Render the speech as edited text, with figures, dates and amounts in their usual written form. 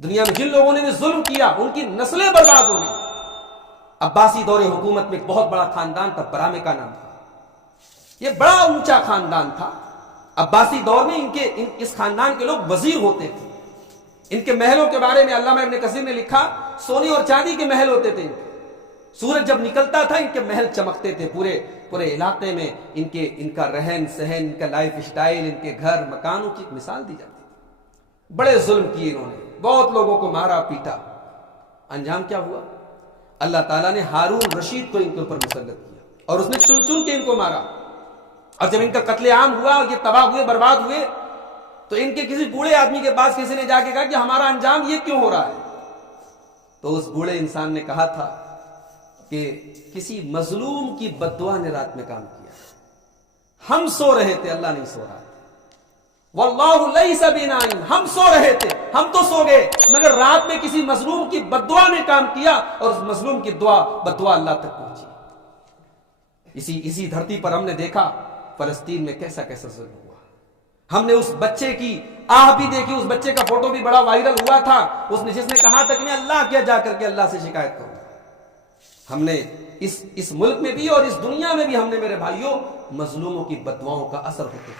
دنیا میں جن لوگوں نے بھی ظلم کیا ان کی نسلیں برباد ہو گئی. عباسی دور حکومت میں ایک بہت بڑا خاندان تھا، برامے کا نام تھا. یہ بڑا اونچا خاندان تھا. عباسی دور میں اس خاندان کے لوگ وزیر ہوتے تھے. ان کے محلوں کے بارے میں علامہ ابن کثیر نے لکھا، سونے اور چاندی کے محل ہوتے تھے. سورج جب نکلتا تھا ان کے محل چمکتے تھے. پورے علاقے میں ان کا رہن سہن، ان کا لائف سٹائل، ان کے گھر مکانوں کی ایک مثال دی جاتی تھی. بڑے ظلم کیے انہوں نے، بہت لوگوں کو مارا پیٹا. انجام کیا ہوا؟ اللہ تعالیٰ نے ہارون رشید کو ان کے اوپر مسلط کیا اور اس نے چن چن کے ان کو مارا. اور جب ان کا قتل عام ہوا اور یہ تباہ ہوئے، برباد ہوئے، تو ان کے کسی بوڑھے آدمی کے پاس کسی نے جا کے کہا کہ ہمارا انجام یہ کیوں ہو رہا ہے؟ تو اس بوڑھے انسان نے کہا تھا کہ کسی مظلوم کی بد دعا نے رات میں کام کیا. ہم سو رہے تھے، اللہ نہیں سو رہا تھا. واللہ لیس بنائم، ہم سو رہے تھے، ہم تو سو گئے، مگر رات میں کسی مظلوم کی بد دعا نے کام کیا اور اس مظلوم کی بد دعا اللہ تک پہنچی. اسی دھرتی پر ہم نے دیکھا فلسطین میں کیسا کیسا ظلم ہوا. ہم نے اس بچے کی آہ بھی دیکھی. اس بچے کا فوٹو بھی بڑا وائرل ہوا تھا. جس نے کہا تھا کہ میں اللہ کیا جا کر کے اللہ سے شکایت کروں. ہم نے اس ملک میں بھی اور اس دنیا میں بھی ہم نے میرے بھائیوں مظلوموں کی بد دعاؤں کا اثر ہوتے